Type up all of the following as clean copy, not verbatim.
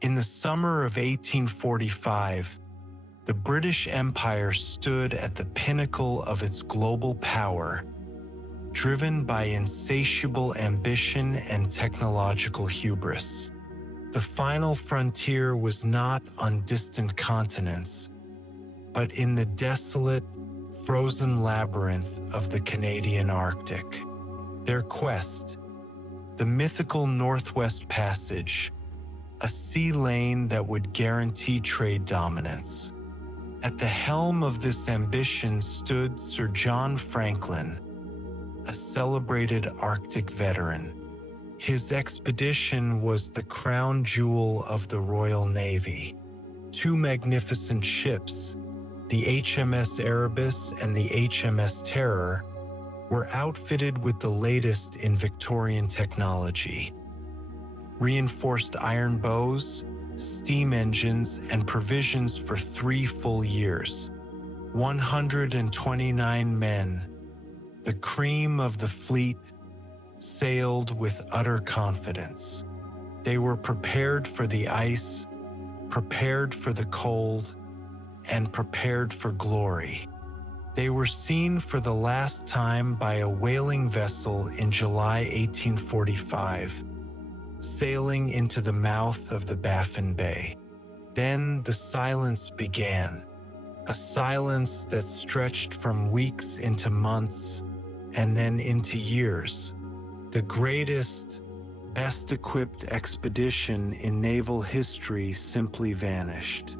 In the summer of 1845, the British Empire stood at the pinnacle of its global power, driven by insatiable ambition and technological hubris. The final frontier was not on distant continents, but in the desolate, frozen labyrinth of the Canadian Arctic. Their quest, the mythical Northwest Passage, a sea lane that would guarantee trade dominance. At the helm of this ambition stood Sir John Franklin, a celebrated Arctic veteran. His expedition was the crown jewel of the Royal Navy. Two magnificent ships, the HMS Erebus and the HMS Terror, were outfitted with the latest in Victorian technology. Reinforced iron bows, steam engines, and provisions for 3 full years. 129 men, the cream of the fleet, sailed with utter confidence. They were prepared for the ice, prepared for the cold, and prepared for glory. They were seen for the last time by a whaling vessel in July 1845, sailing into the mouth of the Baffin Bay. Then the silence began, a silence that stretched from weeks into months and then into years. The greatest, best-equipped expedition in naval history simply vanished.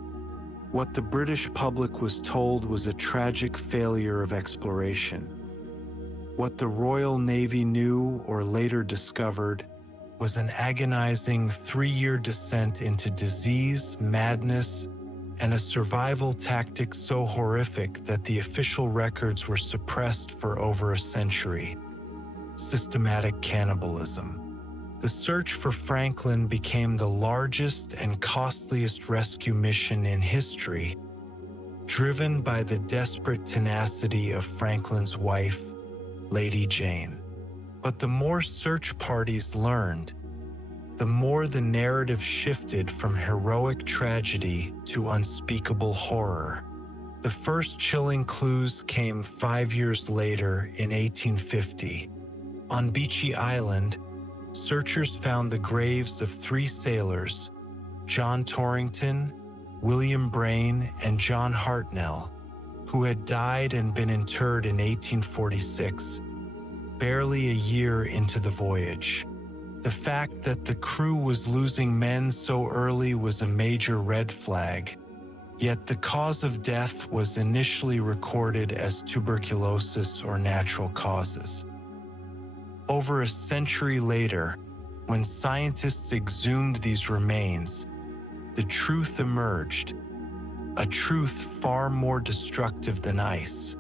What the British public was told was a tragic failure of exploration. What the Royal Navy knew or later discovered was an agonizing 3-year descent into disease, madness, and a survival tactic so horrific that the official records were suppressed for over a century. Systematic cannibalism. The search for Franklin became the largest and costliest rescue mission in history, driven by the desperate tenacity of Franklin's wife, Lady Jane. But the more search parties learned, the more the narrative shifted from heroic tragedy to unspeakable horror. The first chilling clues came 5 years later in 1850. On Beechy Island, searchers found the graves of 3 sailors, John Torrington, William Brain, and John Hartnell, who had died and been interred in 1846, barely a year into the voyage. The fact that the crew was losing men so early was a major red flag, yet the cause of death was initially recorded as tuberculosis or natural causes. Over a century later, when scientists exhumed these remains, the truth emerged, a truth far more destructive than ice.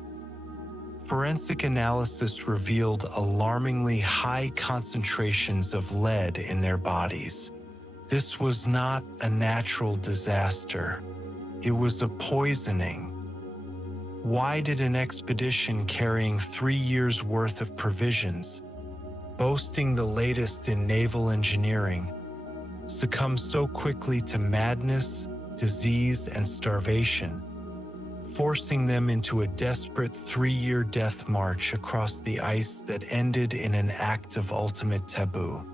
Forensic analysis revealed alarmingly high concentrations of lead in their bodies. This was not a natural disaster. It was a poisoning. Why did an expedition carrying 3 years' worth of provisions, boasting the latest in naval engineering, succumb so quickly to madness, disease, and starvation, forcing them into a desperate 3-year death march across the ice that ended in an act of ultimate taboo?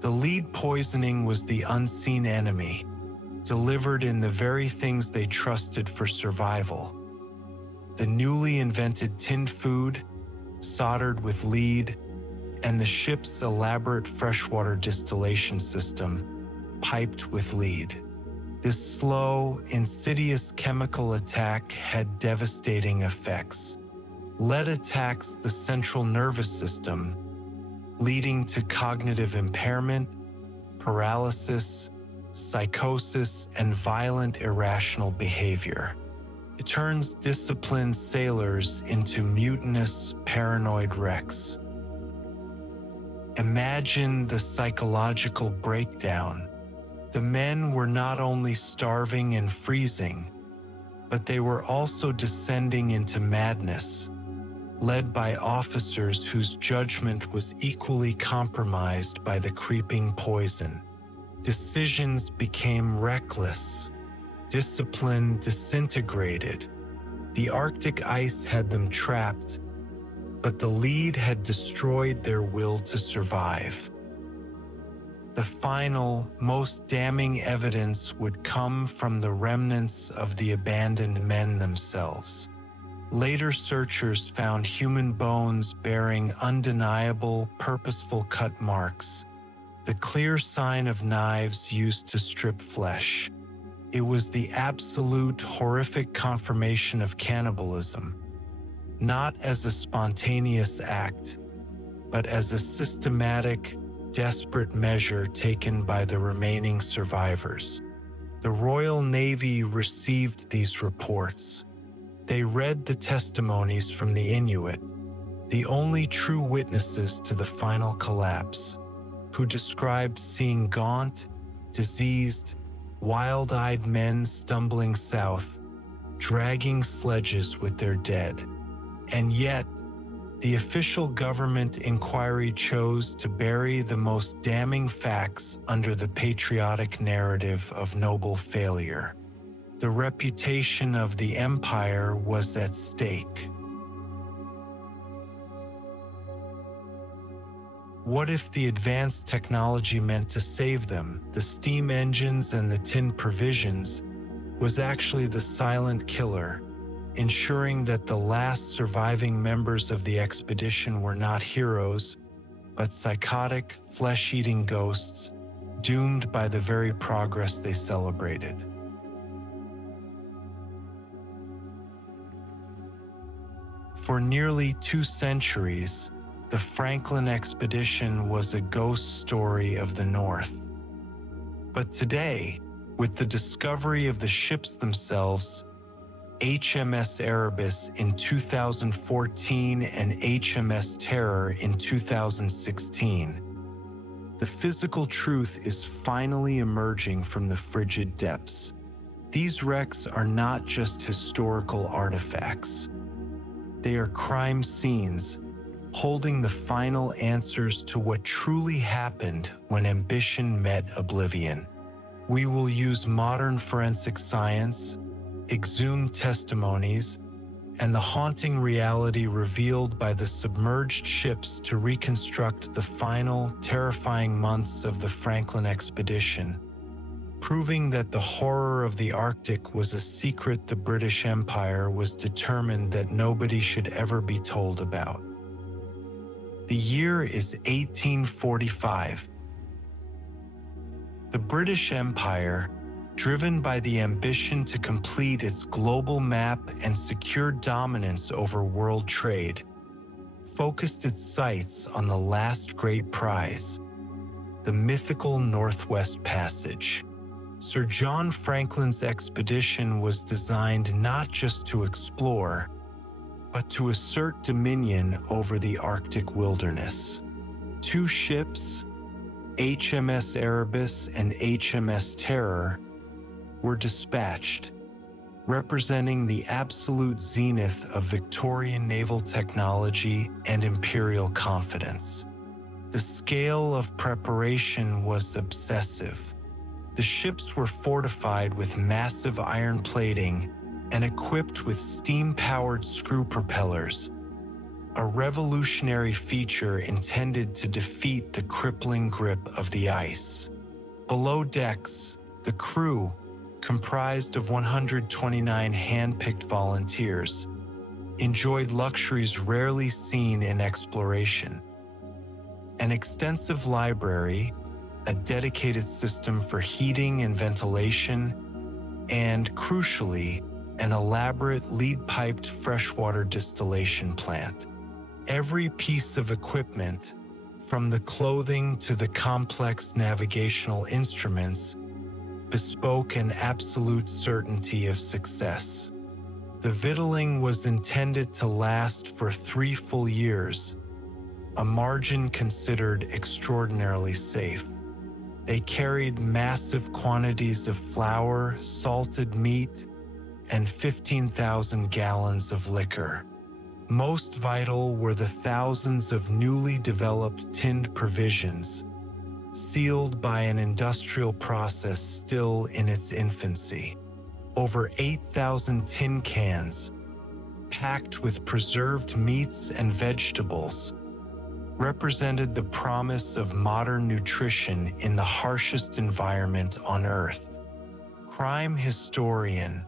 The lead poisoning was the unseen enemy, delivered in the very things they trusted for survival. The newly invented tinned food, soldered with lead, and the ship's elaborate freshwater distillation system, piped with lead. This slow, insidious chemical attack had devastating effects. Lead attacks the central nervous system, leading to cognitive impairment, paralysis, psychosis, and violent irrational behavior. It turns disciplined sailors into mutinous, paranoid wrecks. Imagine the psychological breakdown. The men were not only starving and freezing, but they were also descending into madness, led by officers whose judgment was equally compromised by the creeping poison. Decisions became reckless. Discipline disintegrated. The Arctic ice had them trapped, but the lead had destroyed their will to survive. The final, most damning evidence would come from the remnants of the abandoned men themselves. Later searchers found human bones bearing undeniable, purposeful cut marks, the clear sign of knives used to strip flesh. It was the absolute, horrific confirmation of cannibalism, not as a spontaneous act, but as a systematic, desperate measure taken by the remaining survivors. The Royal Navy received these reports. They read the testimonies from the Inuit, the only true witnesses to the final collapse, who described seeing gaunt, diseased, wild-eyed men stumbling south, dragging sledges with their dead. And yet, the official government inquiry chose to bury the most damning facts under the patriotic narrative of noble failure. The reputation of the empire was at stake. What if the advanced technology meant to save them, the steam engines and the tinned provisions, was actually the silent killer, ensuring that the last surviving members of the expedition were not heroes, but psychotic, flesh-eating ghosts, doomed by the very progress they celebrated? For nearly 2 centuries, the Franklin expedition was a ghost story of the North. But today, with the discovery of the ships themselves, HMS Erebus in 2014 and HMS Terror in 2016, the physical truth is finally emerging from the frigid depths. These wrecks are not just historical artifacts. They are crime scenes, holding the final answers to what truly happened when ambition met oblivion. We will use modern forensic science, exhumed testimonies, and the haunting reality revealed by the submerged ships to reconstruct the final, terrifying months of the Franklin expedition, proving that the horror of the Arctic was a secret the British Empire was determined that nobody should ever be told about. The year is 1845. The British Empire, driven by the ambition to complete its global map and secure dominance over world trade, focused its sights on the last great prize, the mythical Northwest Passage. Sir John Franklin's expedition was designed not just to explore, but to assert dominion over the Arctic wilderness. 2 ships, HMS Erebus and HMS Terror, were dispatched, representing the absolute zenith of Victorian naval technology and imperial confidence. The scale of preparation was obsessive. The ships were fortified with massive iron plating and equipped with steam-powered screw propellers, a revolutionary feature intended to defeat the crippling grip of the ice. Below decks, the crew, comprised of 129 hand-picked volunteers, enjoyed luxuries rarely seen in exploration. An extensive library, a dedicated system for heating and ventilation, and, crucially, an elaborate lead-piped freshwater distillation plant. Every piece of equipment, from the clothing to the complex navigational instruments, bespoke an absolute certainty of success. The victualling was intended to last for 3 full years, a margin considered extraordinarily safe. They carried massive quantities of flour, salted meat, and 15,000 gallons of liquor. Most vital were the thousands of newly developed tinned provisions, sealed by an industrial process still in its infancy. Over 8,000 tin cans, packed with preserved meats and vegetables, represented the promise of modern nutrition in the harshest environment on Earth. Crime historian: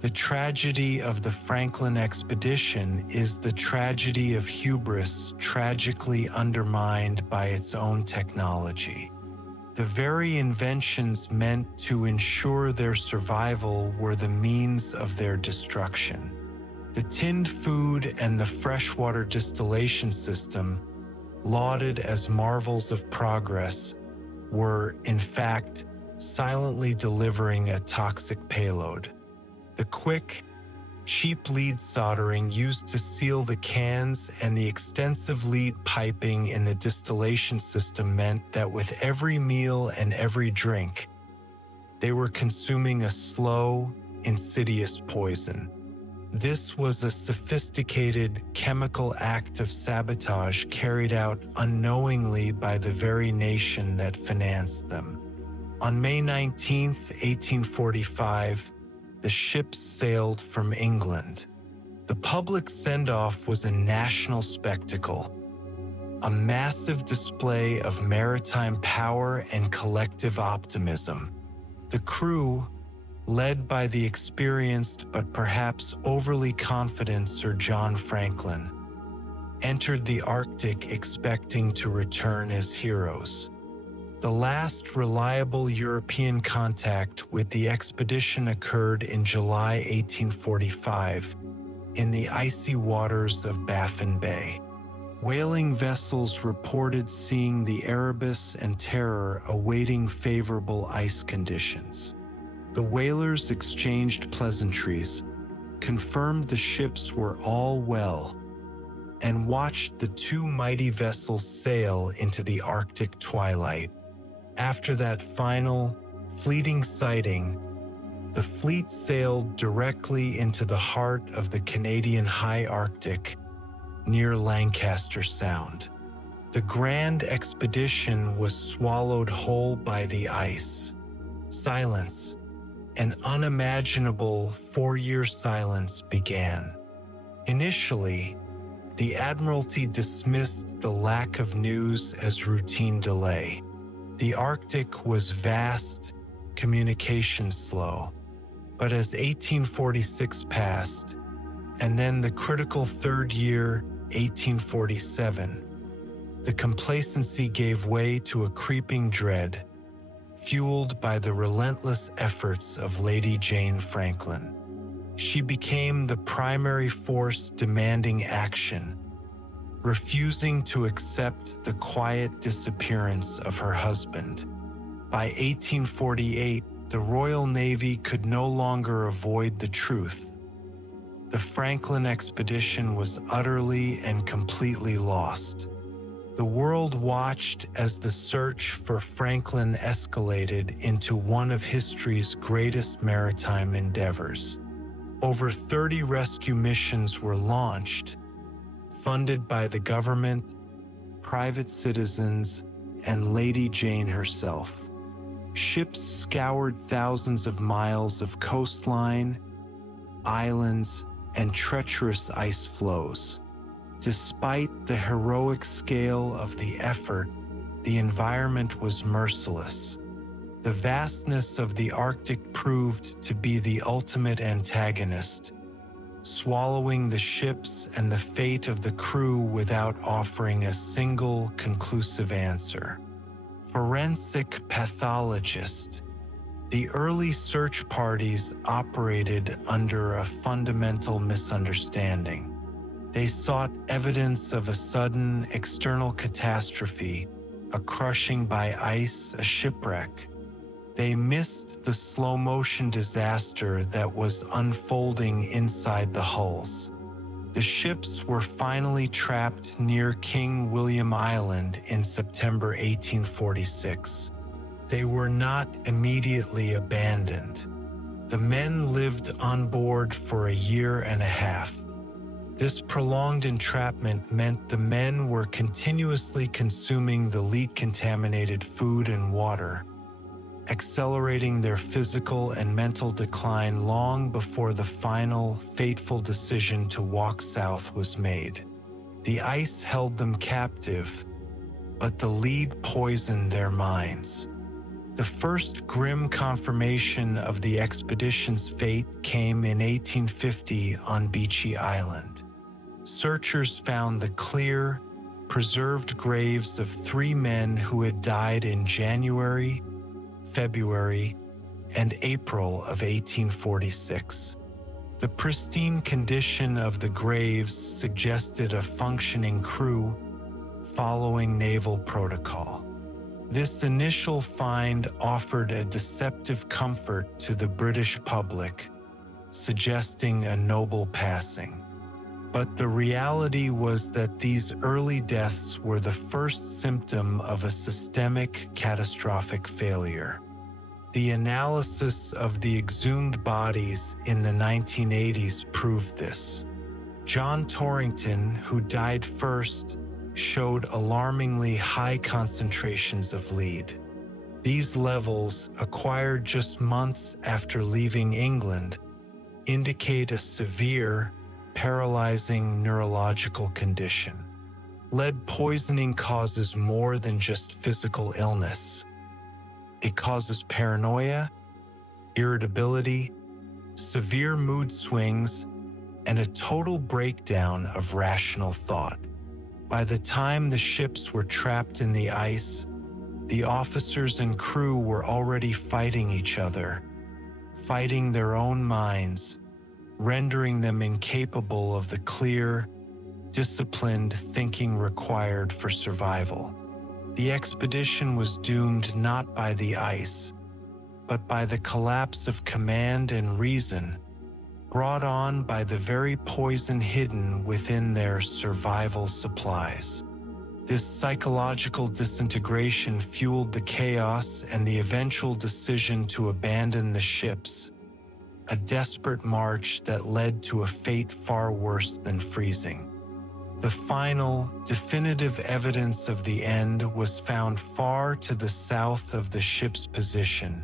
the tragedy of the Franklin expedition is the tragedy of hubris tragically undermined by its own technology. The very inventions meant to ensure their survival were the means of their destruction. The tinned food and the freshwater distillation system, lauded as marvels of progress, were, in fact, silently delivering a toxic payload. The quick, cheap lead soldering used to seal the cans and the extensive lead piping in the distillation system meant that with every meal and every drink, they were consuming a slow, insidious poison. This was a sophisticated chemical act of sabotage carried out unknowingly by the very nation that financed them. On May 19, 1845, the ships sailed from England. The public send-off was a national spectacle, a massive display of maritime power and collective optimism. The crew, led by the experienced but perhaps overly confident Sir John Franklin, entered the Arctic expecting to return as heroes. The last reliable European contact with the expedition occurred in July 1845 in the icy waters of Baffin Bay. Whaling vessels reported seeing the Erebus and Terror awaiting favorable ice conditions. The whalers exchanged pleasantries, confirmed the ships were all well, and watched the two mighty vessels sail into the Arctic twilight. After that final, fleeting sighting, the fleet sailed directly into the heart of the Canadian high Arctic, near Lancaster Sound. The grand expedition was swallowed whole by the ice. Silence, an unimaginable 4-year silence, began. Initially, the Admiralty dismissed the lack of news as routine delay. The Arctic was vast, communication slow. But as 1846 passed, and then the critical third year, 1847, the complacency gave way to a creeping dread, fueled by the relentless efforts of Lady Jane Franklin. She became the primary force demanding action, refusing to accept the quiet disappearance of her husband. By 1848, the Royal Navy could no longer avoid the truth. The Franklin expedition was utterly and completely lost. The world watched as the search for Franklin escalated into one of history's greatest maritime endeavors. Over 30 rescue missions were launched, funded by the government, private citizens, and Lady Jane herself. Ships scoured thousands of miles of coastline, islands, and treacherous ice floes. Despite the heroic scale of the effort, the environment was merciless. The vastness of the Arctic proved to be the ultimate antagonist, swallowing the ships and the fate of the crew without offering a single conclusive answer. Forensic pathologist. The early search parties operated under a fundamental misunderstanding. They sought evidence of a sudden external catastrophe, a crushing by ice, a shipwreck. They missed the slow-motion disaster that was unfolding inside the hulls. The ships were finally trapped near King William Island in September 1846. They were not immediately abandoned. The men lived on board for a year and a half. This prolonged entrapment meant the men were continuously consuming the lead-contaminated food and water, accelerating their physical and mental decline long before the final, fateful decision to walk south was made. The ice held them captive, but the lead poisoned their minds. The first grim confirmation of the expedition's fate came in 1850 on Beechey Island. Searchers found the clear, preserved graves of 3 men who had died in January, February, and April of 1846. The pristine condition of the graves suggested a functioning crew following naval protocol. This initial find offered a deceptive comfort to the British public, suggesting a noble passing. But the reality was that these early deaths were the first symptom of a systemic, catastrophic failure. The analysis of the exhumed bodies in the 1980s proved this. John Torrington, who died first, showed alarmingly high concentrations of lead. These levels, acquired just months after leaving England, indicate a severe, paralyzing neurological condition. Lead poisoning causes more than just physical illness. It causes paranoia, irritability, severe mood swings, and a total breakdown of rational thought. By the time the ships were trapped in the ice, the officers and crew were already fighting each other, fighting their own minds, rendering them incapable of the clear, disciplined thinking required for survival. The expedition was doomed not by the ice, but by the collapse of command and reason, brought on by the very poison hidden within their survival supplies. This psychological disintegration fueled the chaos and the eventual decision to abandon the ships, a desperate march that led to a fate far worse than freezing. The final, definitive evidence of the end was found far to the south of the ship's position,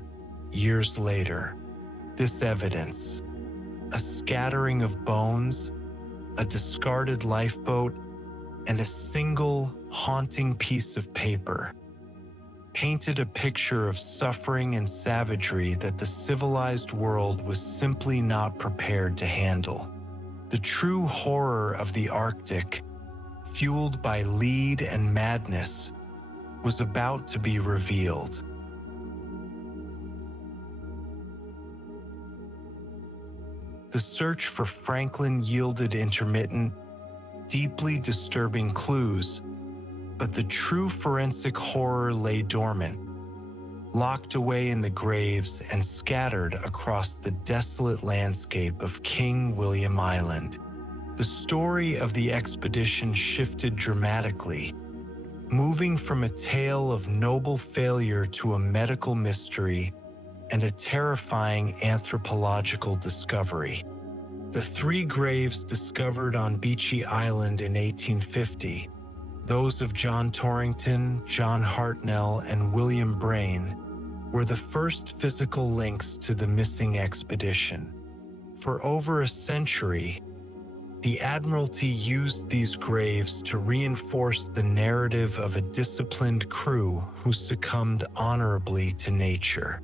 years later. This evidence, a scattering of bones, a discarded lifeboat, and a single, haunting piece of paper, painted a picture of suffering and savagery that the civilized world was simply not prepared to handle. The true horror of the Arctic, fueled by lead and madness, was about to be revealed. The search for Franklin yielded intermittent, deeply disturbing clues, but the true forensic horror lay dormant, locked away in the graves and scattered across the desolate landscape of King William Island. The story of the expedition shifted dramatically, moving from a tale of noble failure to a medical mystery and a terrifying anthropological discovery. The 3 graves discovered on Beechey Island in 1850, those of John Torrington, John Hartnell, and William Brain, were the first physical links to the missing expedition. For over a century, the Admiralty used these graves to reinforce the narrative of a disciplined crew who succumbed honorably to nature.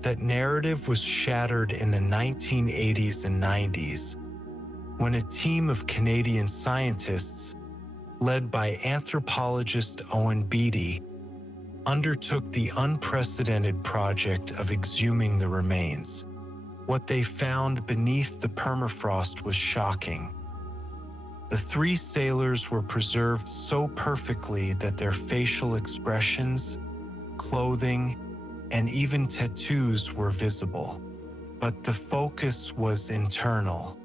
That narrative was shattered in the 1980s and 90s, when a team of Canadian scientists, led by anthropologist Owen Beatty, undertook the unprecedented project of exhuming the remains. What they found beneath the permafrost was shocking. The 3 sailors were preserved so perfectly that their facial expressions, clothing, and even tattoos were visible. But the focus was internal.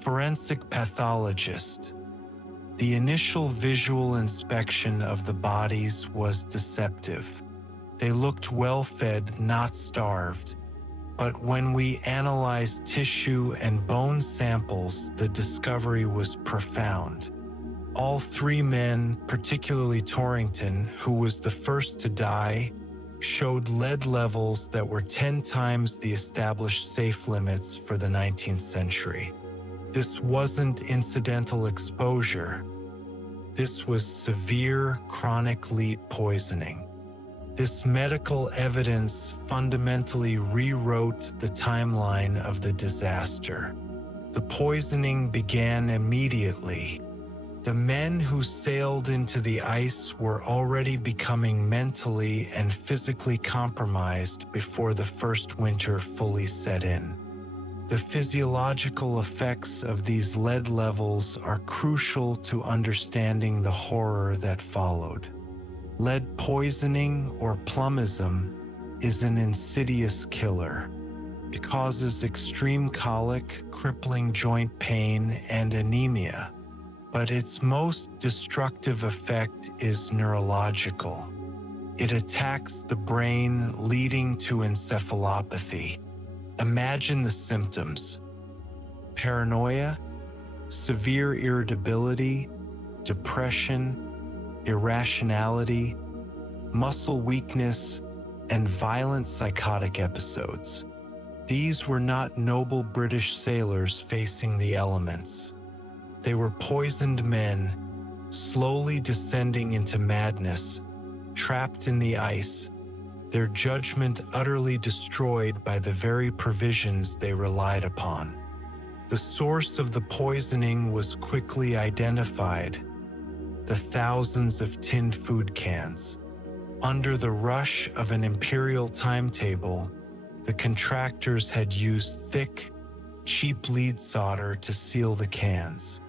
Forensic pathologist. The initial visual inspection of the bodies was deceptive. They looked well-fed, not starved. But when we analyzed tissue and bone samples, the discovery was profound. All three men, particularly Torrington, who was the first to die, showed lead levels that were 10 times the established safe limits for the 19th century. This wasn't incidental exposure. This was severe chronic lead poisoning. This medical evidence fundamentally rewrote the timeline of the disaster. The poisoning began immediately. The men who sailed into the ice were already becoming mentally and physically compromised before the first winter fully set in. The physiological effects of these lead levels are crucial to understanding the horror that followed. Lead poisoning, or plumism, is an insidious killer. It causes extreme colic, crippling joint pain, and anemia. But its most destructive effect is neurological. It attacks the brain, leading to encephalopathy. Imagine the symptoms: paranoia, severe irritability, depression, irrationality, muscle weakness, and violent psychotic episodes. These were not noble British sailors facing the elements. They were poisoned men, slowly descending into madness, trapped in the ice, their judgment utterly destroyed by the very provisions they relied upon. The source of the poisoning was quickly identified: the thousands of tinned food cans. Under the rush of an imperial timetable, the contractors had used thick, cheap lead solder to seal the cans.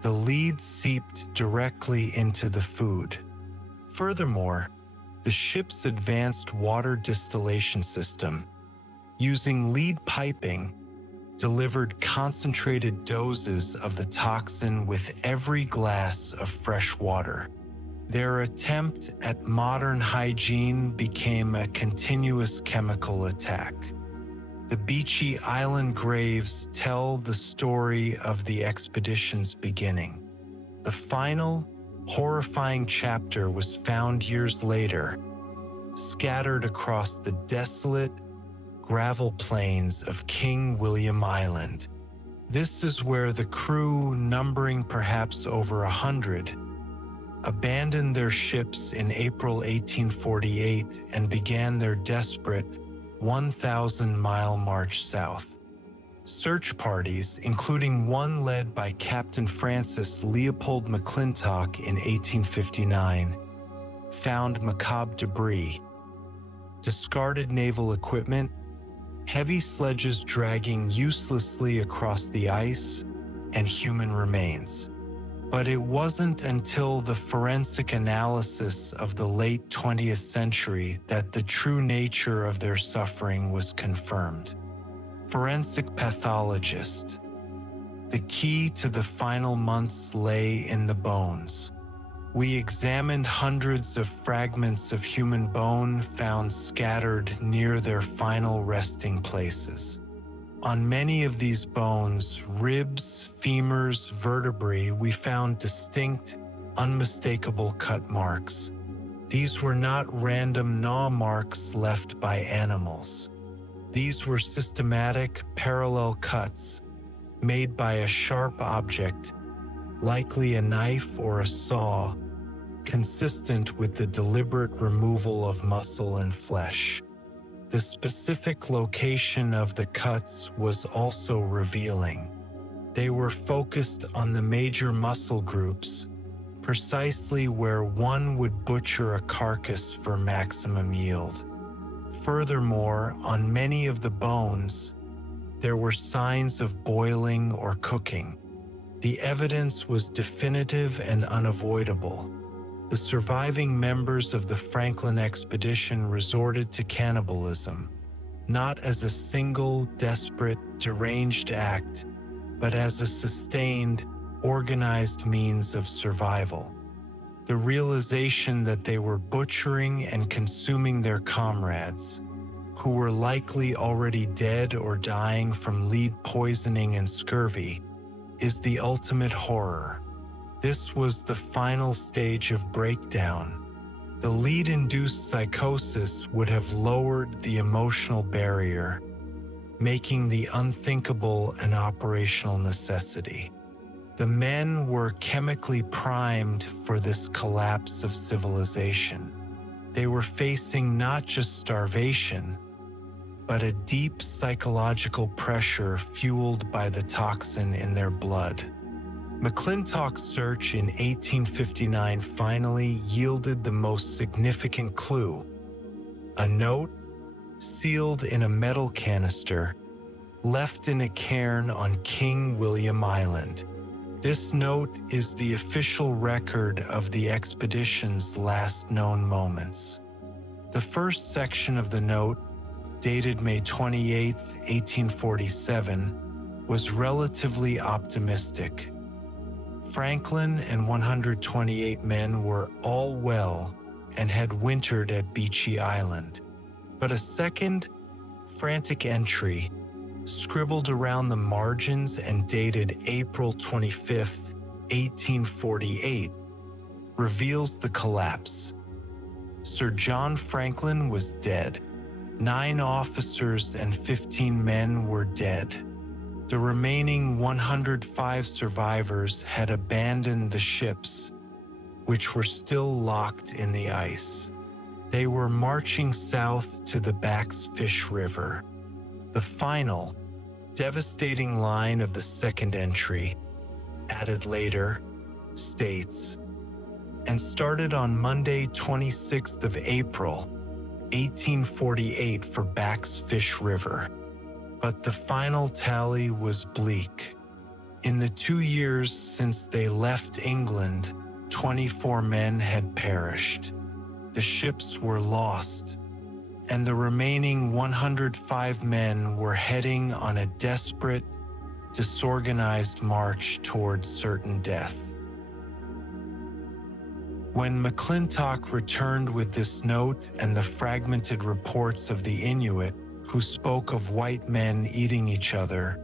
The lead seeped directly into the food. Furthermore, the ship's advanced water distillation system, using lead piping, delivered concentrated doses of the toxin with every glass of fresh water. Their attempt at modern hygiene became a continuous chemical attack. The Beachy Island graves tell the story of the expedition's beginning. The final, horrifying chapter was found years later, scattered across the desolate, gravel plains of King William Island. This is where the crew, numbering perhaps over 100, abandoned their ships in April 1848 and began their desperate 1,000-mile march south. Search parties, including one led by Captain Francis Leopold McClintock in 1859, found macabre debris: discarded naval equipment, heavy sledges dragging uselessly across the ice, and human remains. But it wasn't until the forensic analysis of the late 20th century that the true nature of their suffering was confirmed. Forensic pathologist. The key to the final months lay in the bones. We examined hundreds of fragments of human bone found scattered near their final resting places. On many of these bones, ribs, femurs, vertebrae, we found distinct, unmistakable cut marks. These were not random gnaw marks left by animals. These were systematic, parallel cuts made by a sharp object, likely a knife or a saw, consistent with the deliberate removal of muscle and flesh. The specific location of the cuts was also revealing. They were focused on the major muscle groups, precisely where one would butcher a carcass for maximum yield. Furthermore, on many of the bones, there were signs of boiling or cooking. The evidence was definitive and unavoidable. The surviving members of the Franklin expedition resorted to cannibalism, not as a single, desperate, deranged act, but as a sustained, organized means of survival. The realization that they were butchering and consuming their comrades, who were likely already dead or dying from lead poisoning and scurvy, is the ultimate horror. This was the final stage of breakdown. The lead-induced psychosis would have lowered the emotional barrier, making the unthinkable an operational necessity. The men were chemically primed for this collapse of civilization. They were facing not just starvation, but a deep psychological pressure fueled by the toxin in their blood. McClintock's search in 1859 finally yielded the most significant clue: a note sealed in a metal canister left in a cairn on King William Island. This note is the official record of the expedition's last known moments. The first section of the note, dated May 28, 1847, was relatively optimistic. Franklin and 128 men were all well and had wintered at Beechey Island. But a second, frantic entry, scribbled around the margins and dated April 25, 1848, reveals the collapse. Sir John Franklin was dead. 9 officers and 15 men were dead. The remaining 105 survivors had abandoned the ships, which were still locked in the ice. They were marching south to the Backsfish River. The final, devastating line of the second entry, added later, states, and started on Monday, 26th of April, 1848 for Backsfish River. But the final tally was bleak. In the 2 years since they left England, 24 men had perished. The ships were lost, and the remaining 105 men were heading on a desperate, disorganized march towards certain death. When McClintock returned with this note and the fragmented reports of the Inuit, who spoke of white men eating each other,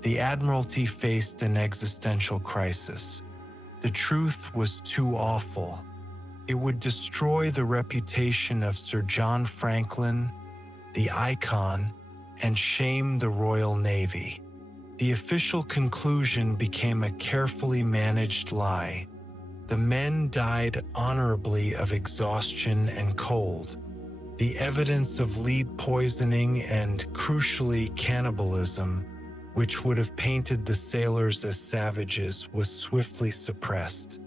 the Admiralty faced an existential crisis. The truth was too awful. It would destroy the reputation of Sir John Franklin, the icon, and shame the Royal Navy. The official conclusion became a carefully managed lie. The men died honorably of exhaustion and cold. The evidence of lead poisoning and, crucially, cannibalism, which would have painted the sailors as savages, was swiftly suppressed.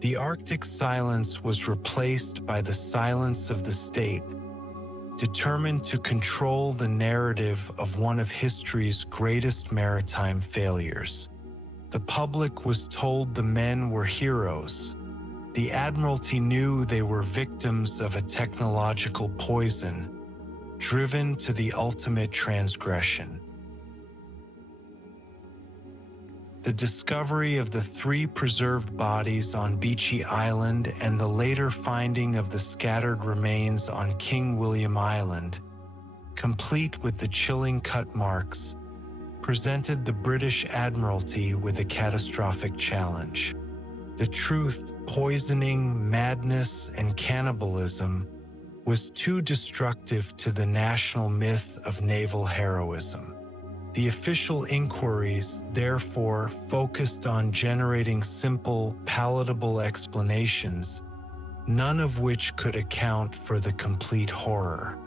The Arctic silence was replaced by the silence of the state, determined to control the narrative of one of history's greatest maritime failures. The public was told the men were heroes. The Admiralty knew they were victims of a technological poison, driven to the ultimate transgression. The discovery of the 3 preserved bodies on Beechey Island and the later finding of the scattered remains on King William Island, complete with the chilling cut marks, presented the British Admiralty with a catastrophic challenge. The truth, poisoning, madness, and cannibalism was too destructive to the national myth of naval heroism. The official inquiries, therefore, focused on generating simple, palatable explanations, none of which could account for the complete horror.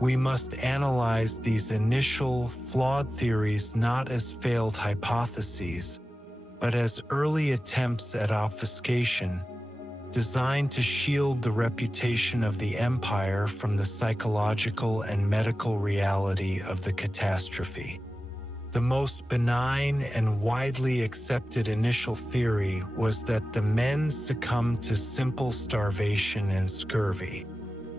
We must analyze these initial, flawed theories not as failed hypotheses, but as early attempts at obfuscation, designed to shield the reputation of the empire from the psychological and medical reality of the catastrophe. The most benign and widely accepted initial theory was that the men succumbed to simple starvation and scurvy.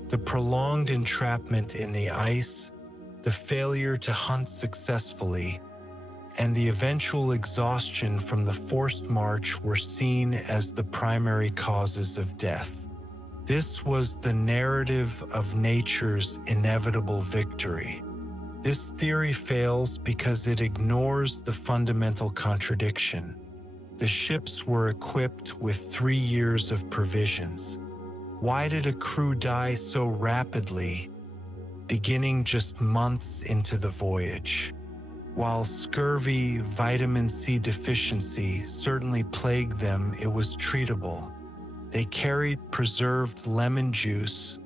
The prolonged entrapment in the ice, the failure to hunt successfully, and the eventual exhaustion from the forced march were seen as the primary causes of death. This was the narrative of nature's inevitable victory. This theory fails because it ignores the fundamental contradiction. The ships were equipped with 3 years of provisions. Why did a crew die so rapidly, beginning just months into the voyage? While scurvy, vitamin C deficiency certainly plagued them, it was treatable. They carried preserved lemon juice,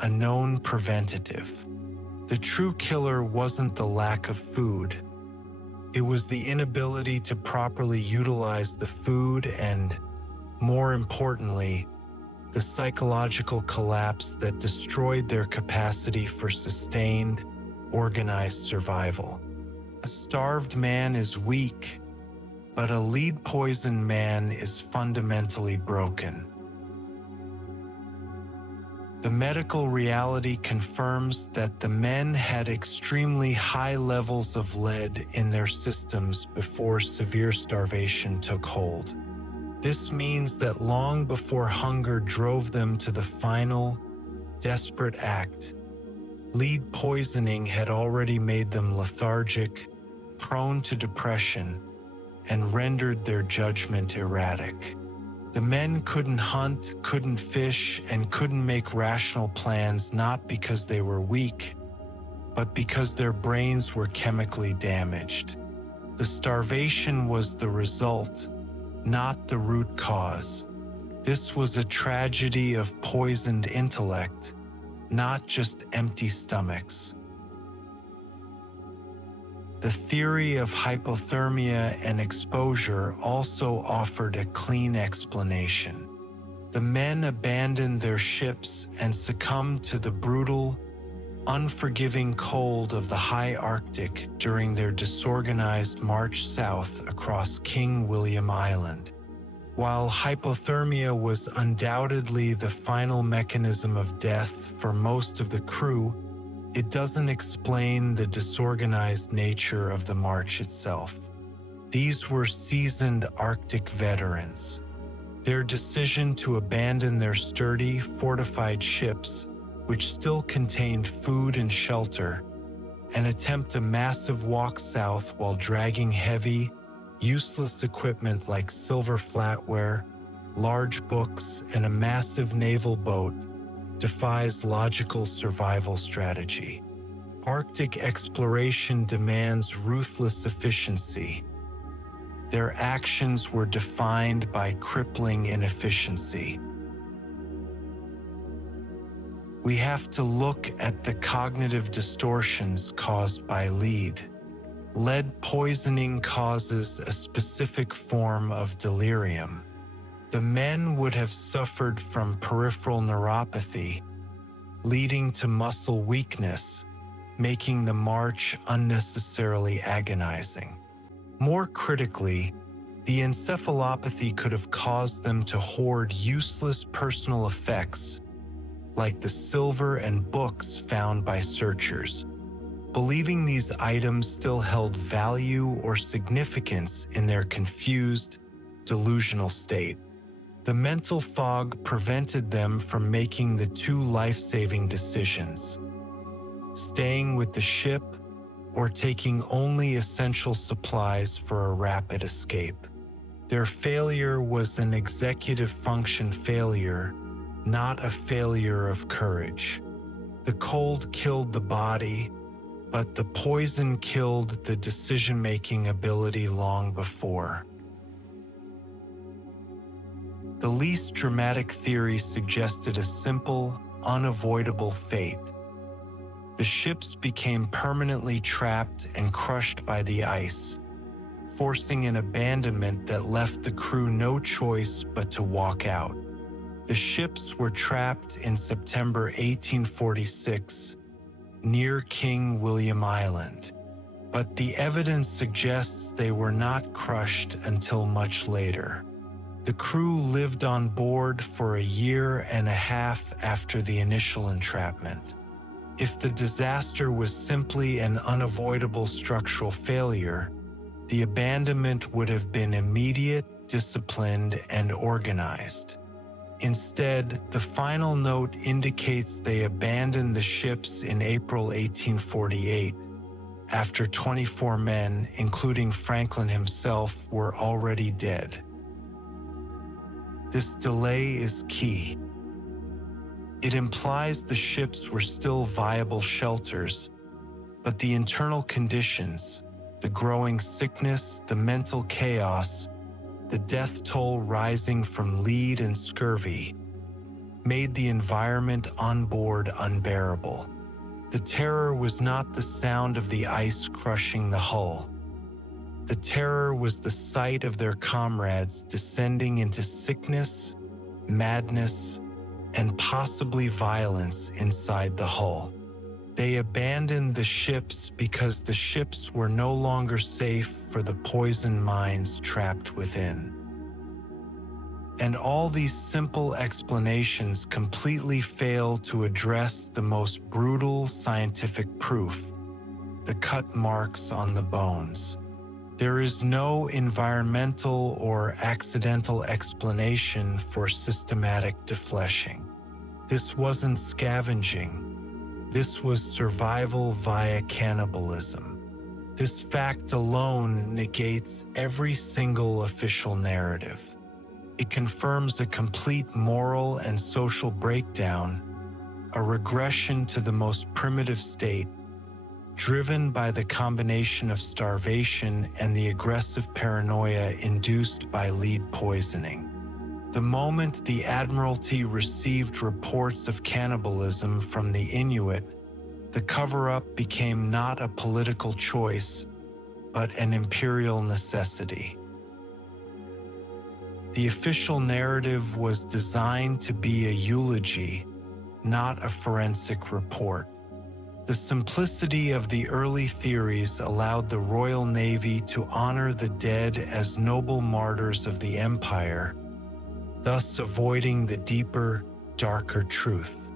a known preventative. The true killer wasn't the lack of food. It was the inability to properly utilize the food and, more importantly, the psychological collapse that destroyed their capacity for sustained, organized survival. A starved man is weak, but a lead-poisoned man is fundamentally broken. The medical reality confirms that the men had extremely high levels of lead in their systems before severe starvation took hold. This means that long before hunger drove them to the final, desperate act, lead poisoning had already made them lethargic, prone to depression, and rendered their judgment erratic. The men couldn't hunt, couldn't fish, and couldn't make rational plans not because they were weak, but because their brains were chemically damaged. The starvation was the result, not the root cause. This was a tragedy of poisoned intellect, not just empty stomachs. The theory of hypothermia and exposure also offered a clean explanation. The men abandoned their ships and succumbed to the brutal, unforgiving cold of the high Arctic during their disorganized march south across King William Island. While hypothermia was undoubtedly the final mechanism of death for most of the crew, it doesn't explain the disorganized nature of the march itself. These were seasoned Arctic veterans. Their decision to abandon their sturdy, fortified ships, which still contained food and shelter, and attempt a massive walk south while dragging heavy, useless equipment like silver flatware, large books, and a massive naval boat, defies logical survival strategy. Arctic exploration demands ruthless efficiency. Their actions were defined by crippling inefficiency. We have to look at the cognitive distortions caused by lead. Lead poisoning causes a specific form of delirium. The men would have suffered from peripheral neuropathy, leading to muscle weakness, making the march unnecessarily agonizing. More critically, the encephalopathy could have caused them to hoard useless personal effects, like the silver and books found by searchers, believing these items still held value or significance in their confused, delusional state. The mental fog prevented them from making the two life-saving decisions: staying with the ship or taking only essential supplies for a rapid escape. Their failure was an executive function failure, not a failure of courage. The cold killed the body, but the poison killed the decision-making ability long before. The least dramatic theory suggested a simple, unavoidable fate. The ships became permanently trapped and crushed by the ice, forcing an abandonment that left the crew no choice but to walk out. The ships were trapped in September 1846, near King William Island, but the evidence suggests they were not crushed until much later. The crew lived on board for a year and a half after the initial entrapment. If the disaster was simply an unavoidable structural failure, the abandonment would have been immediate, disciplined, and organized. Instead, the final note indicates they abandoned the ships in April 1848, after 24 men, including Franklin himself, were already dead. This delay is key. It implies the ships were still viable shelters, but the internal conditions, the growing sickness, the mental chaos, the death toll rising from lead and scurvy, made the environment on board unbearable. The terror was not the sound of the ice crushing the hull. The terror was the sight of their comrades descending into sickness, madness, and possibly violence inside the hull. They abandoned the ships because the ships were no longer safe for the poison minds trapped within. And all these simple explanations completely fail to address the most brutal scientific proof: the cut marks on the bones. There is no environmental or accidental explanation for systematic defleshing. This wasn't scavenging. This was survival via cannibalism. This fact alone negates every single official narrative. It confirms a complete moral and social breakdown, a regression to the most primitive state, driven by the combination of starvation and the aggressive paranoia induced by lead poisoning. The moment the Admiralty received reports of cannibalism from the Inuit, the cover-up became not a political choice, but an imperial necessity. The official narrative was designed to be a eulogy, not a forensic report. The simplicity of the early theories allowed the Royal Navy to honor the dead as noble martyrs of the Empire, thus avoiding the deeper, darker truth.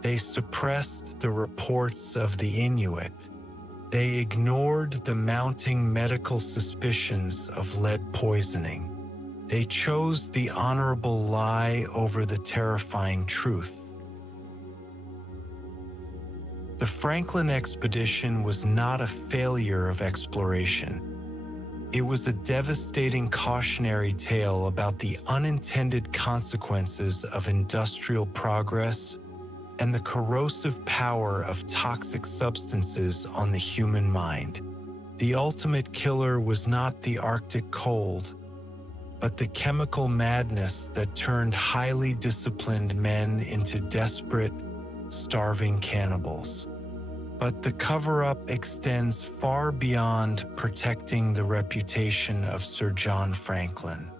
They suppressed the reports of the Inuit. They ignored the mounting medical suspicions of lead poisoning. They chose the honorable lie over the terrifying truth. The Franklin expedition was not a failure of exploration. It was a devastating cautionary tale about the unintended consequences of industrial progress and the corrosive power of toxic substances on the human mind. The ultimate killer was not the Arctic cold, but the chemical madness that turned highly disciplined men into desperate, starving cannibals. But the cover-up extends far beyond protecting the reputation of Sir John Franklin.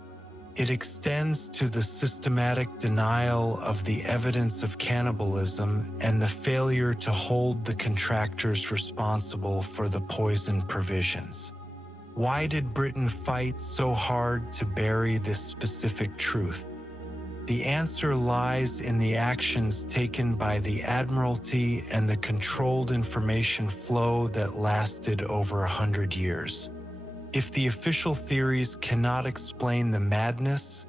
It extends to the systematic denial of the evidence of cannibalism and the failure to hold the contractors responsible for the poison provisions. Why did Britain fight so hard to bury this specific truth? The answer lies in the actions taken by the Admiralty and the controlled information flow that lasted over 100 years. If the official theories cannot explain the madness,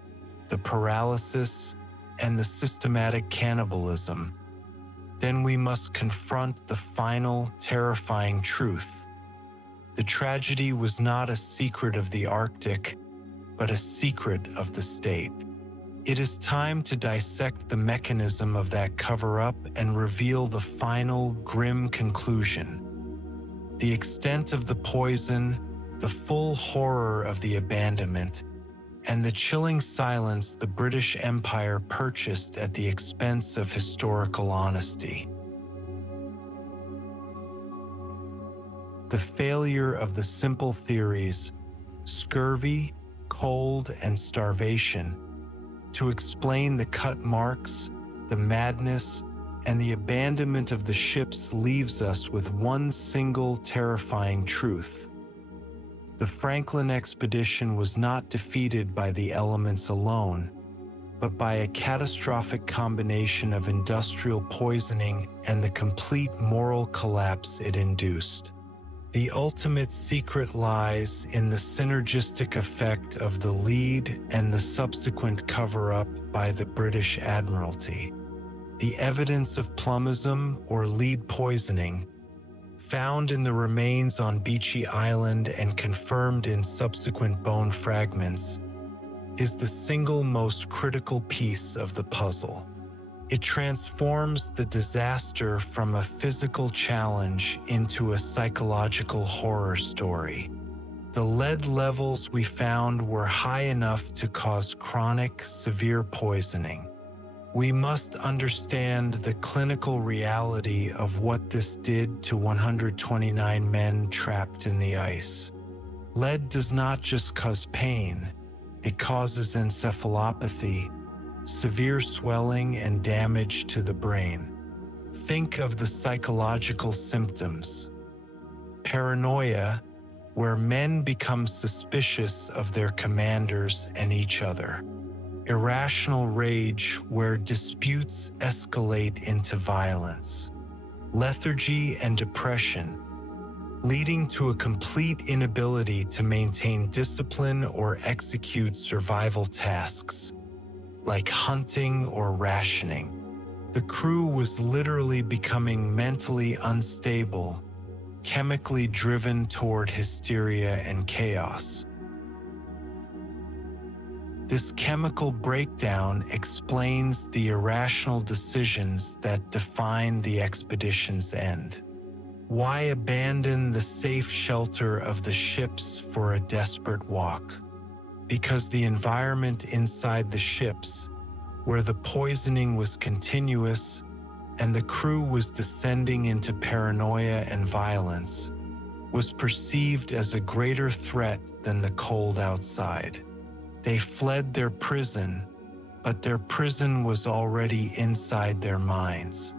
the paralysis, and the systematic cannibalism, then we must confront the final, terrifying truth. The tragedy was not a secret of the Arctic, but a secret of the state. It is time to dissect the mechanism of that cover-up and reveal the final, grim conclusion. The extent of the poison, the full horror of the abandonment, and the chilling silence the British Empire purchased at the expense of historical honesty. The failure of the simple theories, scurvy, cold, and starvation, to explain the cut marks, the madness, and the abandonment of the ships leaves us with one single terrifying truth. The Franklin expedition was not defeated by the elements alone, but by a catastrophic combination of industrial poisoning and the complete moral collapse it induced. The ultimate secret lies in the synergistic effect of the lead and the subsequent cover-up by the British Admiralty. The evidence of plumism or lead poisoning, found in the remains on Beechey Island and confirmed in subsequent bone fragments, is the single most critical piece of the puzzle. It transforms the disaster from a physical challenge into a psychological horror story. The lead levels we found were high enough to cause chronic, severe poisoning. We must understand the clinical reality of what this did to 129 men trapped in the ice. Lead does not just cause pain, it causes encephalopathy, severe swelling, and damage to the brain. Think of the psychological symptoms. Paranoia, where men become suspicious of their commanders and each other. Irrational rage, where disputes escalate into violence. Lethargy and depression, leading to a complete inability to maintain discipline or execute survival tasks, like hunting or rationing. The crew was literally becoming mentally unstable, chemically driven toward hysteria and chaos. This chemical breakdown explains the irrational decisions that define the expedition's end. Why abandon the safe shelter of the ships for a desperate walk? Because the environment inside the ships, where the poisoning was continuous and the crew was descending into paranoia and violence, was perceived as a greater threat than the cold outside. They fled their prison, but their prison was already inside their minds.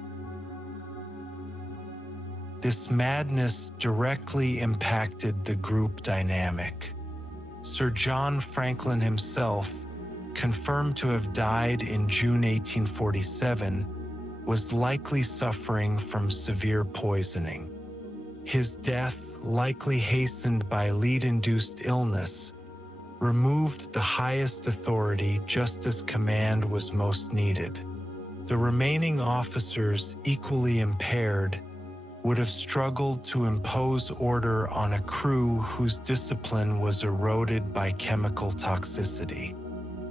This madness directly impacted the group dynamic. Sir John Franklin himself, confirmed to have died in June 1847, was likely suffering from severe poisoning. His death, likely hastened by lead-induced illness, removed the highest authority just as command was most needed. The remaining officers, equally impaired, would have struggled to impose order on a crew whose discipline was eroded by chemical toxicity.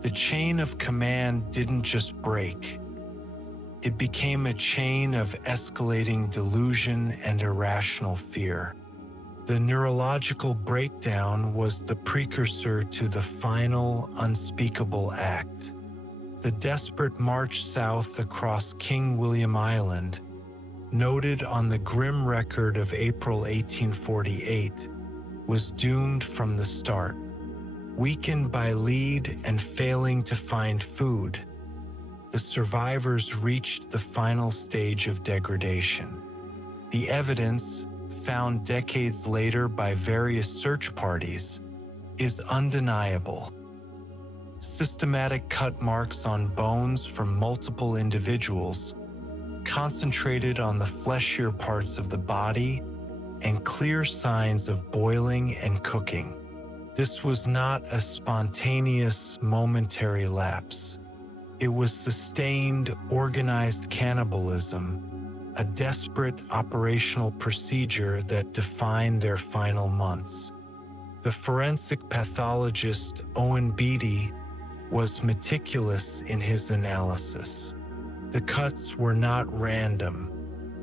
The chain of command didn't just break. It became a chain of escalating delusion and irrational fear. The neurological breakdown was the precursor to the final, unspeakable act. The desperate march south across King William Island, noted on the grim record of April 1848, was doomed from the start. Weakened by lead and failing to find food, the survivors reached the final stage of degradation. The evidence, found decades later by various search parties, is undeniable. Systematic cut marks on bones from multiple individuals, concentrated on the fleshier parts of the body, and clear signs of boiling and cooking. This was not a spontaneous, momentary lapse. It was sustained, organized cannibalism, a desperate operational procedure that defined their final months. The forensic pathologist Owen Beatty was meticulous in his analysis. The cuts were not random.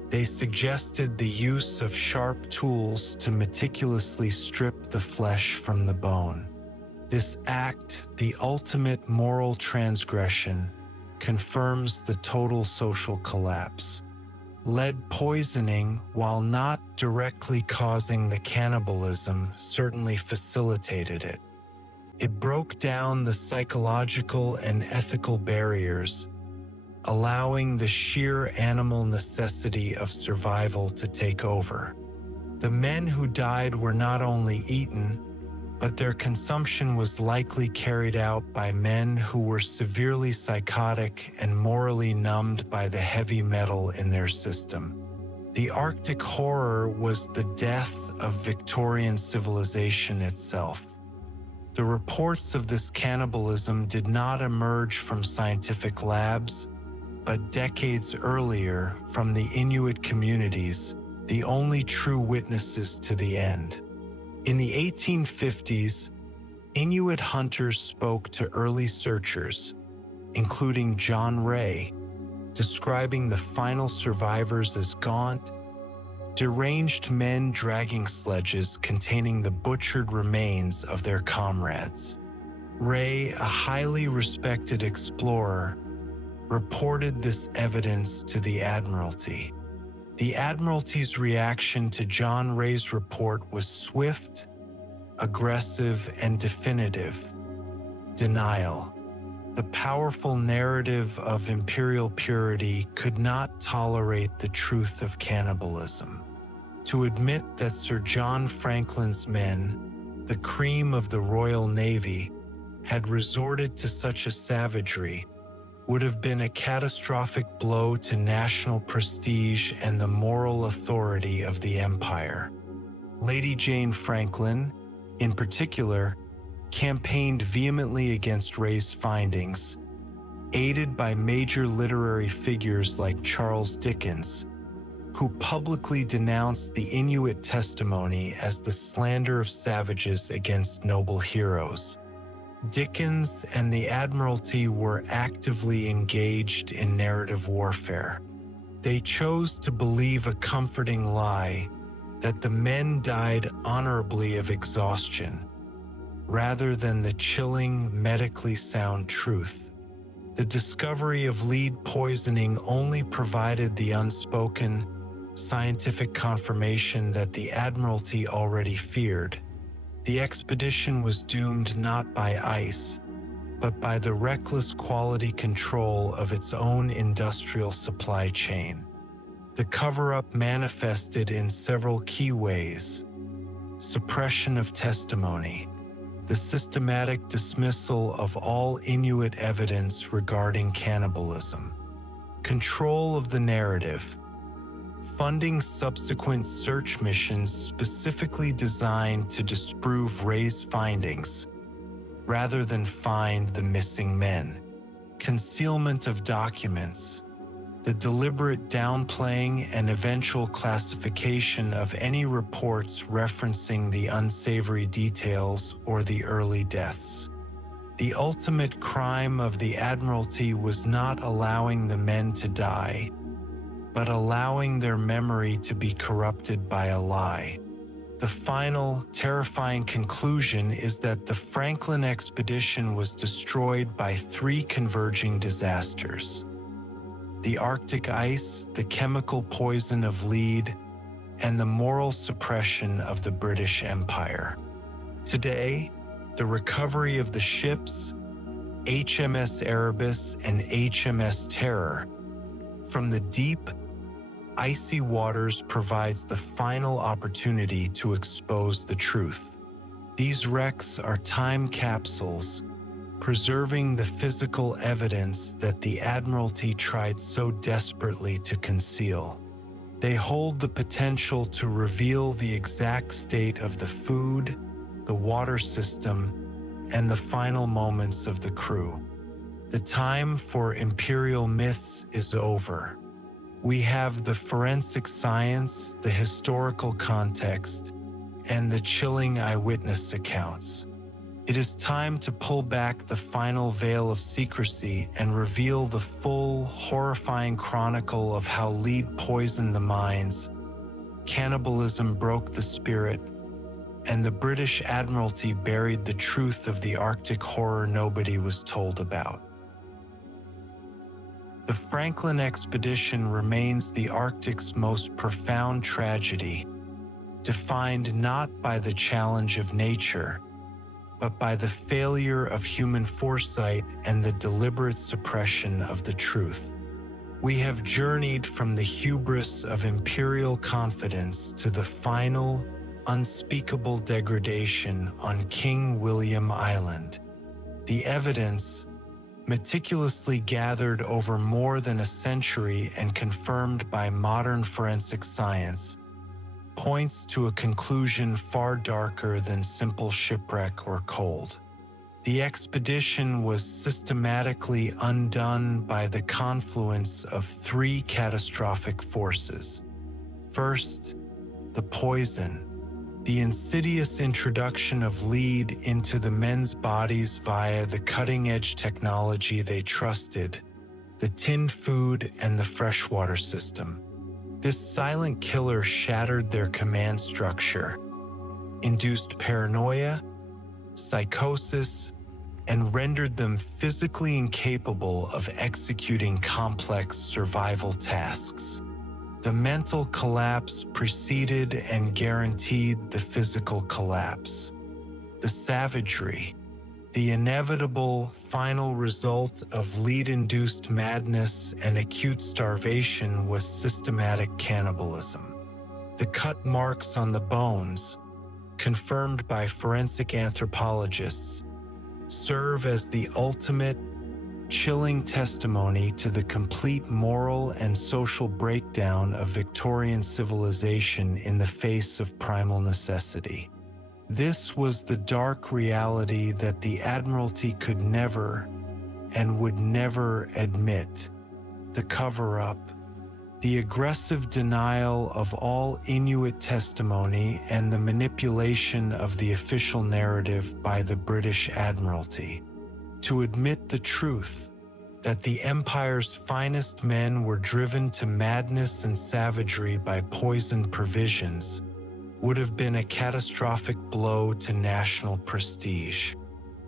They suggested the use of sharp tools to meticulously strip the flesh from the bone. This act, the ultimate moral transgression, confirms the total social collapse. Lead poisoning, while not directly causing the cannibalism, certainly facilitated it. It broke down the psychological and ethical barriers, allowing the sheer animal necessity of survival to take over. The men who died were not only eaten, but their consumption was likely carried out by men who were severely psychotic and morally numbed by the heavy metal in their system. The Arctic horror was the death of Victorian civilization itself. The reports of this cannibalism did not emerge from scientific labs, but decades earlier from the Inuit communities, the only true witnesses to the end. In the 1850s, Inuit hunters spoke to early searchers, including John Ray, describing the final survivors as gaunt, deranged men dragging sledges containing the butchered remains of their comrades. Ray, a highly respected explorer, reported this evidence to the Admiralty. The Admiralty's reaction to John Ray's report was swift, aggressive, and definitive: denial. The powerful narrative of imperial purity could not tolerate the truth of cannibalism. To admit that Sir John Franklin's men, the cream of the Royal Navy, had resorted to such a savagery would have been a catastrophic blow to national prestige and the moral authority of the empire. Lady Jane Franklin, in particular, campaigned vehemently against Ray's findings, aided by major literary figures like Charles Dickens, who publicly denounced the Inuit testimony as the slander of savages against noble heroes. Dickens and the Admiralty were actively engaged in narrative warfare. They chose to believe a comforting lie that the men died honorably of exhaustion, rather than the chilling, medically sound truth. The discovery of lead poisoning only provided the unspoken, scientific confirmation that the Admiralty already feared. The expedition was doomed not by ice, but by the reckless quality control of its own industrial supply chain. The cover-up manifested in several key ways: suppression of testimony, the systematic dismissal of all Inuit evidence regarding cannibalism, control of the narrative, funding subsequent search missions specifically designed to disprove Ray's findings, rather than find the missing men, concealment of documents, the deliberate downplaying and eventual classification of any reports referencing the unsavory details or the early deaths. The ultimate crime of the Admiralty was not allowing the men to die, but allowing their memory to be corrupted by a lie. The final, terrifying conclusion is that the Franklin expedition was destroyed by three converging disasters: the Arctic ice, the chemical poison of lead, and the moral suppression of the British Empire. Today, the recovery of the ships, HMS Erebus and HMS Terror, from the deep, icy waters provides the final opportunity to expose the truth. These wrecks are time capsules, preserving the physical evidence that the Admiralty tried so desperately to conceal. They hold the potential to reveal the exact state of the food, the water system, and the final moments of the crew. The time for imperial myths is over. We have the forensic science, the historical context, and the chilling eyewitness accounts. It is time to pull back the final veil of secrecy and reveal the full, horrifying chronicle of how lead poisoned the minds, cannibalism broke the spirit, and the British Admiralty buried the truth of the Arctic horror nobody was told about. The Franklin expedition remains the Arctic's most profound tragedy, defined not by the challenge of nature, but by the failure of human foresight and the deliberate suppression of the truth. We have journeyed from the hubris of imperial confidence to the final, unspeakable degradation on King William Island. The evidence, meticulously gathered over more than a century and confirmed by modern forensic science, points to a conclusion far darker than simple shipwreck or cold. The expedition was systematically undone by the confluence of three catastrophic forces. First, the poison, the insidious introduction of lead into the men's bodies via the cutting-edge technology they trusted, the tinned food and the freshwater system. This silent killer shattered their command structure, induced paranoia, psychosis, and rendered them physically incapable of executing complex survival tasks. The mental collapse preceded and guaranteed the physical collapse. The savagery, the inevitable final result of lead-induced madness and acute starvation, was systematic cannibalism. The cut marks on the bones, confirmed by forensic anthropologists, serve as the ultimate, chilling testimony to the complete moral and social breakdown of Victorian civilization in the face of primal necessity. This was the dark reality that the Admiralty could never and would never admit: the cover-up, the aggressive denial of all Inuit testimony, and the manipulation of the official narrative by the British Admiralty. To admit the truth, that the Empire's finest men were driven to madness and savagery by poisoned provisions, would have been a catastrophic blow to national prestige.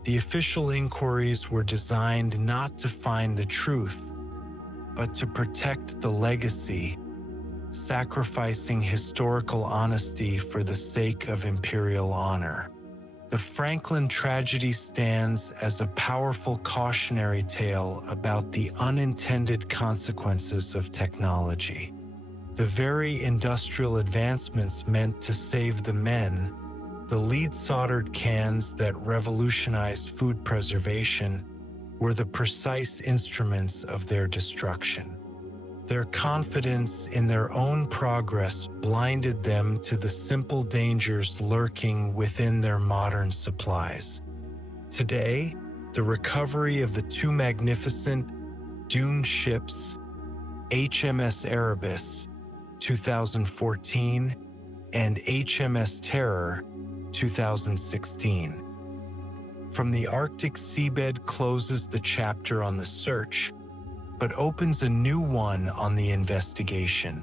The official inquiries were designed not to find the truth, but to protect the legacy, sacrificing historical honesty for the sake of imperial honor. The Franklin tragedy stands as a powerful cautionary tale about the unintended consequences of technology. The very industrial advancements meant to save the men, the lead-soldered cans that revolutionized food preservation, were the precise instruments of their destruction. Their confidence in their own progress blinded them to the simple dangers lurking within their modern supplies. Today, the recovery of the two magnificent, doomed ships, HMS Erebus, 2014, and HMS Terror, 2016. From the Arctic seabed closes the chapter on the search, but opens a new one on the investigation.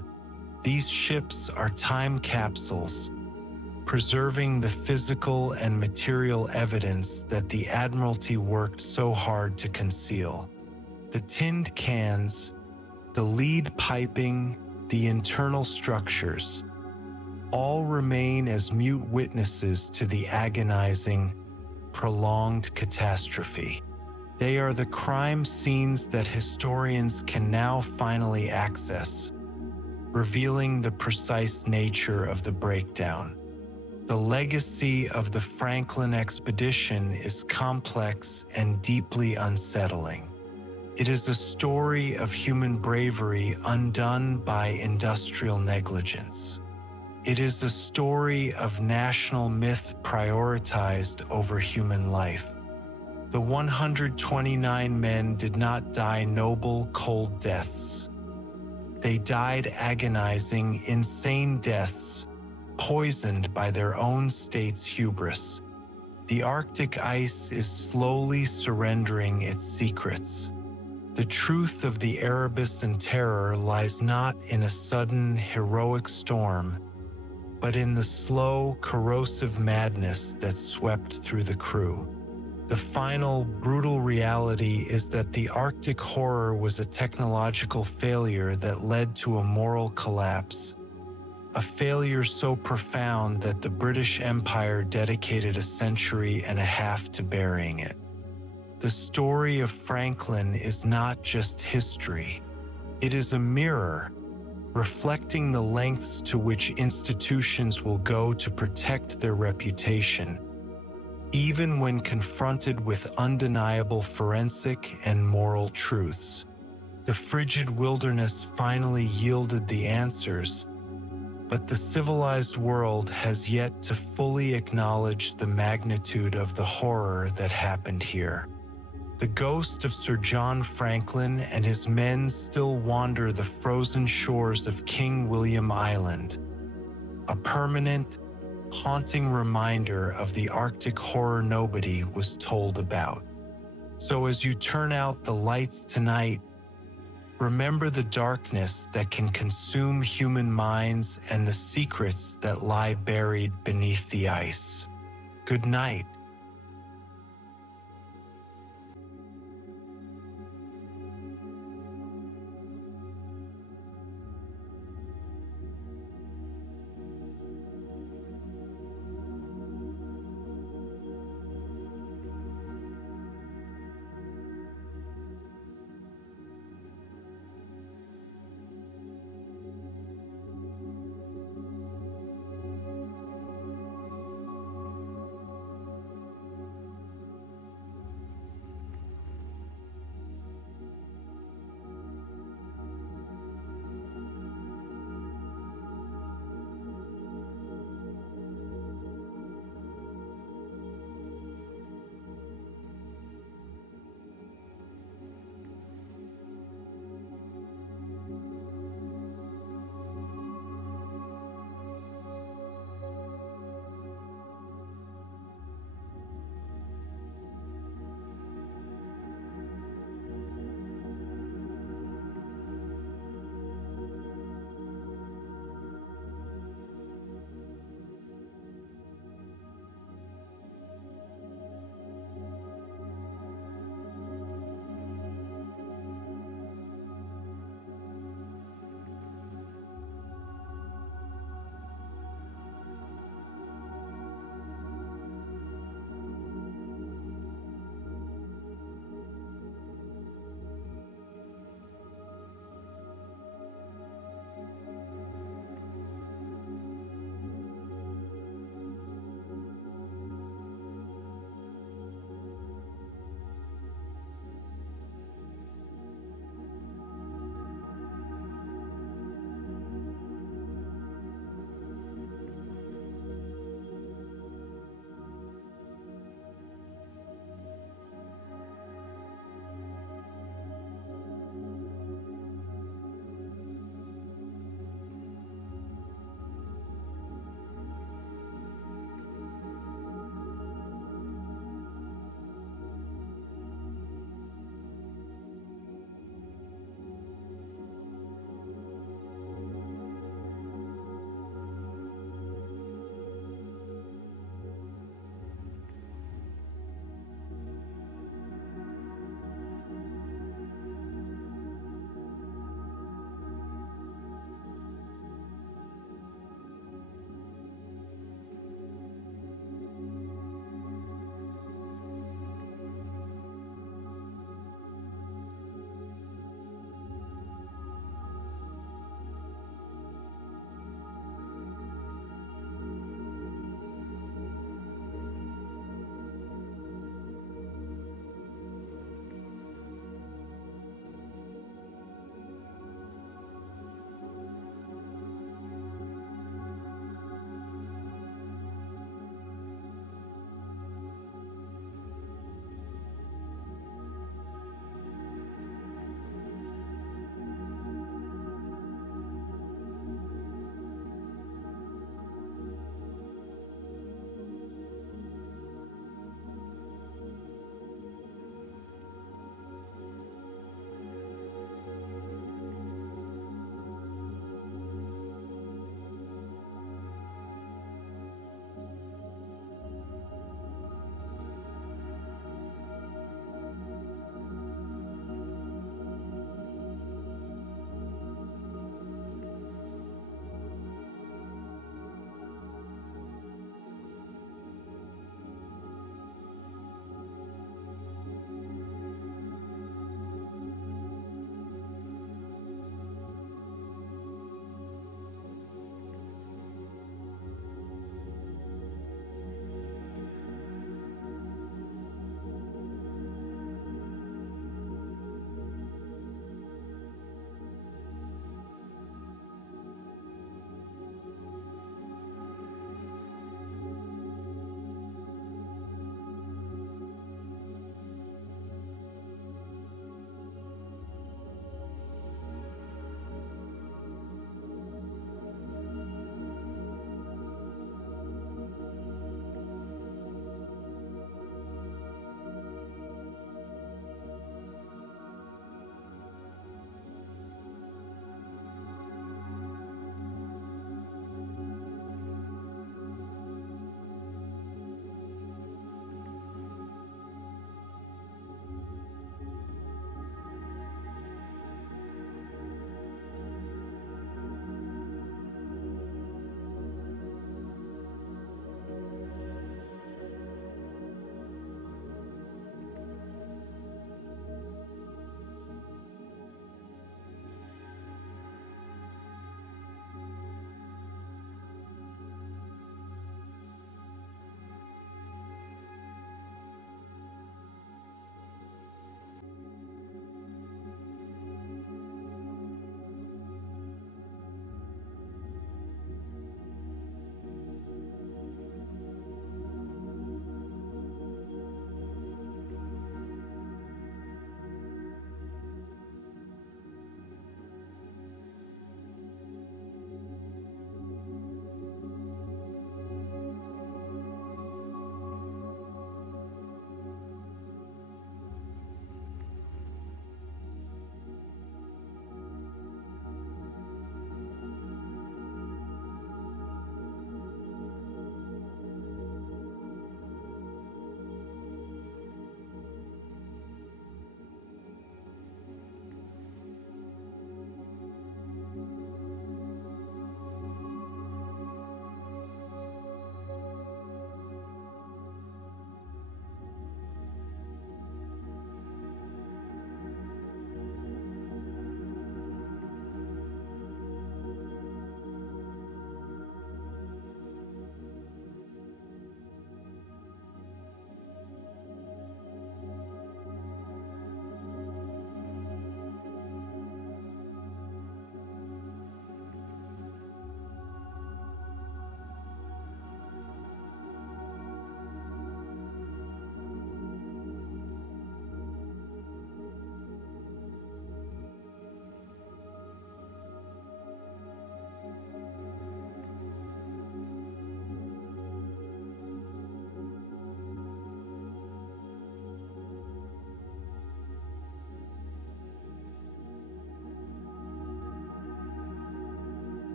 These ships are time capsules, preserving the physical and material evidence that the Admiralty worked so hard to conceal. The tinned cans, the lead piping, the internal structures, all remain as mute witnesses to the agonizing, prolonged catastrophe. They are the crime scenes that historians can now finally access, revealing the precise nature of the breakdown. The legacy of the Franklin expedition is complex and deeply unsettling. It is a story of human bravery undone by industrial negligence. It is a story of national myth prioritized over human life. The 129 men did not die noble, cold deaths. They died agonizing, insane deaths, poisoned by their own state's hubris. The Arctic ice is slowly surrendering its secrets. The truth of the Erebus and Terror lies not in a sudden, heroic storm, but in the slow, corrosive madness that swept through the crew. The final, brutal reality is that the Arctic horror was a technological failure that led to a moral collapse, a failure so profound that the British Empire dedicated a century and a half to burying it. The story of Franklin is not just history. It is a mirror, reflecting the lengths to which institutions will go to protect their reputation, Even when confronted with undeniable forensic and moral truths, the frigid wilderness finally yielded the answers, but the civilized world has yet to fully acknowledge the magnitude of the horror that happened here. The ghost of Sir John Franklin and his men still wander the frozen shores of King William Island, a permanent, haunting reminder of the Arctic horror nobody was told about. So as you turn out the lights tonight, remember the darkness that can consume human minds and the secrets that lie buried beneath the ice. Good night.